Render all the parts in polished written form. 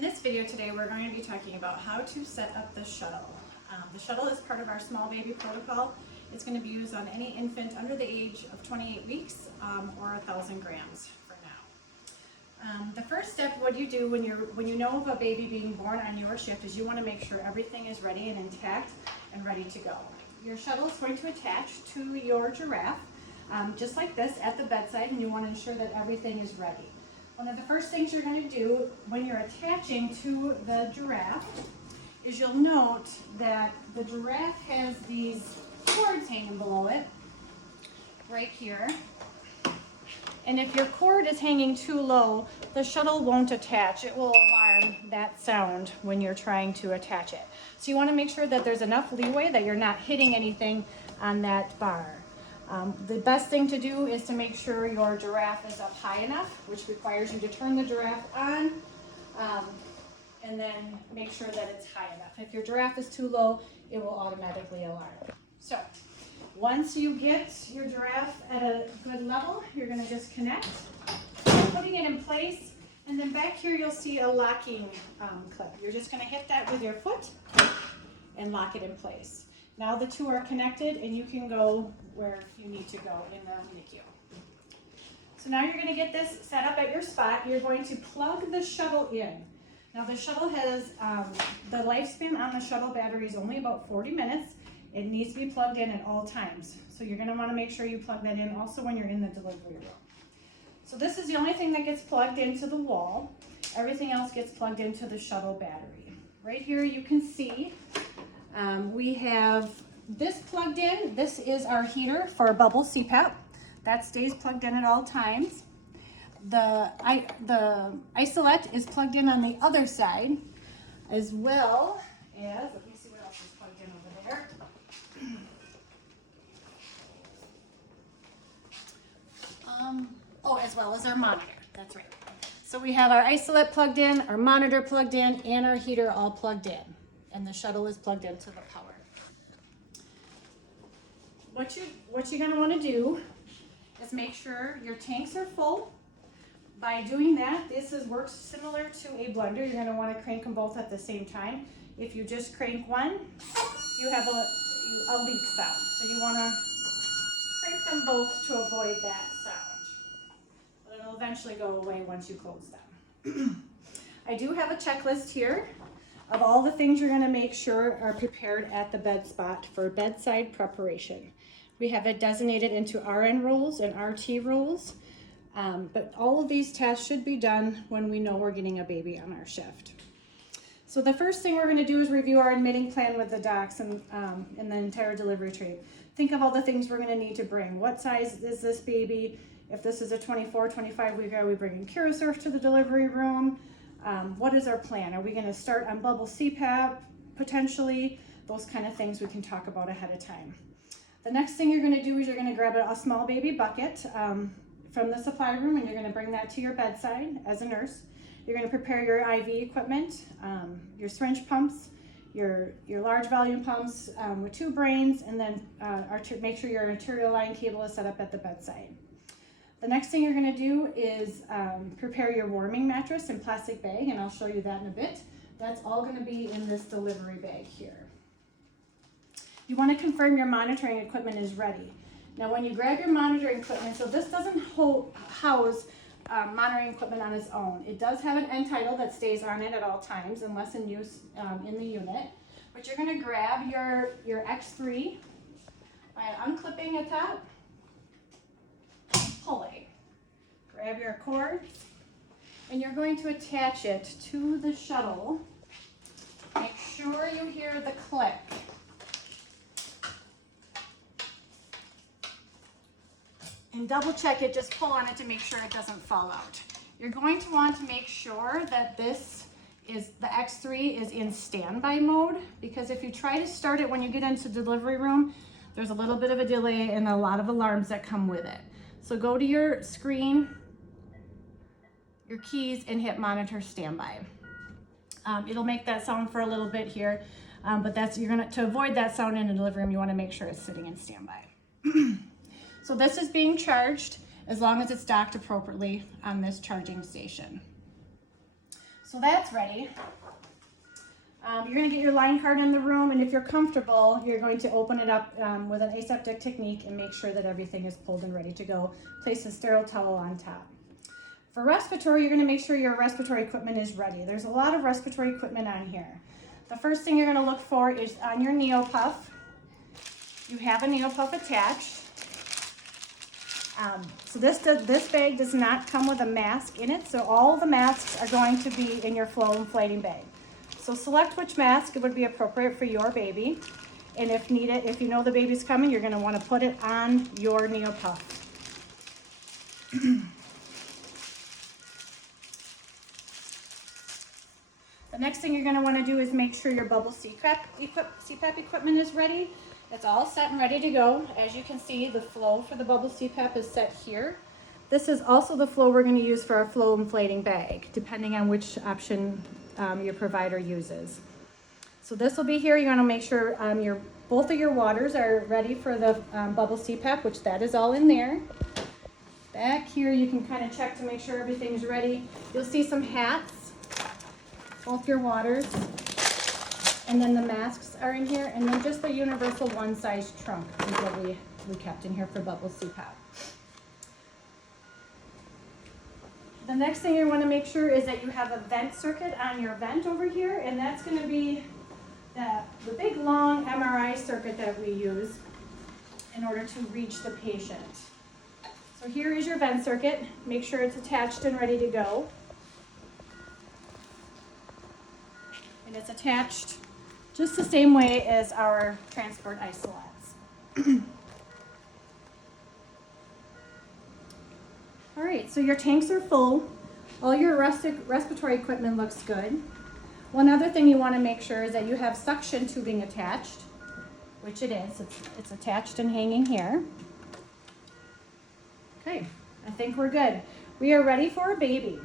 In this video today, we're going to be talking about how to set up the shuttle. The shuttle is part of our small baby protocol. It's going to be used on any infant under the age of 28 weeks or 1,000 grams for now. The first step, what you do when you know of a baby being born on your shift, is you want to make sure everything is ready and intact and ready to go. Your shuttle is going to attach to your giraffe, just like this at the bedside, and you want to ensure that everything is ready. One of the first things you're going to do when you're attaching to the giraffe is you'll note that the giraffe has these cords hanging below it, right here. And if your cord is hanging too low, the shuttle won't attach. It will alarm that sound when you're trying to attach it. So you want to make sure that there's enough leeway that you're not hitting anything on that bar. The best thing to do is to make sure your giraffe is up high enough, which requires you to turn the giraffe on and then make sure that it's high enough. If your giraffe is too low, it will automatically alarm. So once you get your giraffe at a good level, you're going to just connect, putting it in place, and then back here you'll see a locking clip. You're just going to hit that with your foot and lock it in place. Now the two are connected and you can go where you need to go in the NICU. So now you're going to get this set up at your spot. You're going to plug the shuttle in. Now the shuttle has, the lifespan on the shuttle battery is only about 40 minutes. It needs to be plugged in at all times. So you're going to want to make sure you plug that in also when you're in the delivery room. So this is the only thing that gets plugged into the wall. Everything else gets plugged into the shuttle battery. Right here you can see we have this plugged in. This is our heater for bubble CPAP. That stays plugged in at all times. The isolette is plugged in on the other side, as well as, let me see what else is plugged in over there. As well as our monitor, that's right. So we have our isolette plugged in, our monitor plugged in, and our heater all plugged in. And the shuttle is plugged into the power. What you're going to want to do is make sure your tanks are full. By doing that, works similar to a blender. You're going to want to crank them both at the same time. If you just crank one, you have a leak sound. So you want to crank them both to avoid that sound. But it'll eventually go away once you close them. I do have a checklist here of all the things you're going to make sure are prepared at the bed spot for bedside preparation. We have it designated into RN roles and RT roles, but all of these tasks should be done when we know we're getting a baby on our shift. So the first thing we're going to do is review our admitting plan with the docs and the entire delivery tray. Think of all the things we're going to need to bring. What size is this baby? If this is a 24, 25 week, are we bringing CuraSurf to the delivery room? What is our plan? Are we going to start on bubble CPAP, potentially? Those kind of things we can talk about ahead of time. The next thing you're going to do is you're going to grab a small baby bucket from the supply room, and you're going to bring that to your bedside as a nurse. You're going to prepare your IV equipment, your syringe pumps, your large volume pumps with 2 brains, and then make sure your arterial line cable is set up at the bedside. The next thing you're going to do is prepare your warming mattress and plastic bag, and I'll show you that in a bit. That's all going to be in this delivery bag here. You want to confirm your monitoring equipment is ready. Now when you grab your monitoring equipment, so this doesn't house monitoring equipment on its own. It does have an end title that stays on it at all times unless in use in the unit. But you're going to grab your X3 by unclipping a top, pulling. Grab your cord, and you're going to attach it to the shuttle. Make sure you hear the click. And double check it, just pull on it to make sure it doesn't fall out. You're going to want to make sure that the X3 is in standby mode, because if you try to start it when you get into the delivery room, there's a little bit of a delay and a lot of alarms that come with it. So go to your screen, your keys, and hit monitor standby. It'll make that sound for a little bit here, but to avoid that sound in the delivery room, you want to make sure it's sitting in standby. So this is being charged as long as it's docked appropriately on this charging station. So that's ready. You're going to get your line card in the room, and if you're comfortable, you're going to open it up with an aseptic technique and make sure that everything is pulled and ready to go. Place a sterile towel on top. For respiratory, you're going to make sure your respiratory equipment is ready. There's a lot of respiratory equipment on here. The first thing you're going to look for is on your neopuff. You have a neopuff attached. So this bag does not come with a mask in it, so all the masks are going to be in your flow inflating bag. So select which mask would be appropriate for your baby, and if needed, if you know the baby's coming, you're going to want to put it on your neopuff. The next thing you're going to want to do is make sure your bubble CPAP equipment is ready. It's all set and ready to go. As you can see, the flow for the bubble CPAP is set here. This is also the flow we're going to use for our flow inflating bag, depending on which option your provider uses. So this will be here. You're going to make sure both of your waters are ready for the bubble CPAP, which that is all in there. Back here, you can kind of check to make sure everything's ready. You'll see some hats, both your waters, and then the masks are in here, and then just the universal one-size trunk is what we kept in here for bubble CPAP. The next thing you want to make sure is that you have a vent circuit on your vent over here, and that's going to be the big long MRI circuit that we use in order to reach the patient. So here is your vent circuit. Make sure it's attached and ready to go. And it's attached just the same way as our transport isolates. All right, so your tanks are full. All your respiratory equipment looks good. One other thing you want to make sure is that you have suction tubing attached, which it is. It's attached and hanging here. Okay, I think we're good. We are ready for a baby.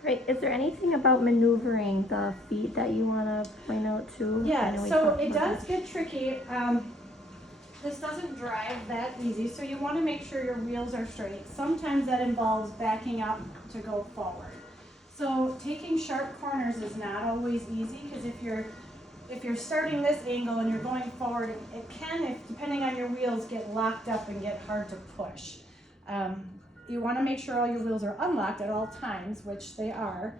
All right, is there anything about maneuvering the feet that you want to point out too? Yeah, so it does get tricky. This doesn't drive that easy, so you want to make sure your wheels are straight. Sometimes that involves backing up to go forward. So taking sharp corners is not always easy, because if you're starting this angle and you're going forward, it can, depending on your wheels, get locked up and get hard to push. You want to make sure all your wheels are unlocked at all times, which they are.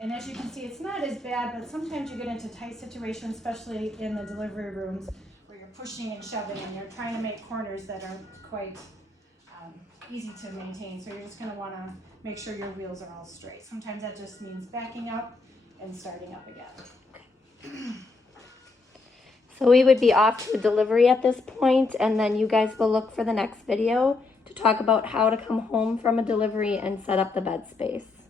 And as you can see, it's not as bad, but sometimes you get into tight situations, especially in the delivery rooms, where you're pushing and shoving and you're trying to make corners that aren't quite easy to maintain. So you're just going to want to make sure your wheels are all straight. Sometimes that just means backing up and starting up again. So we would be off to a delivery at this point, and then you guys will look for the next video to talk about how to come home from a delivery and set up the bed space.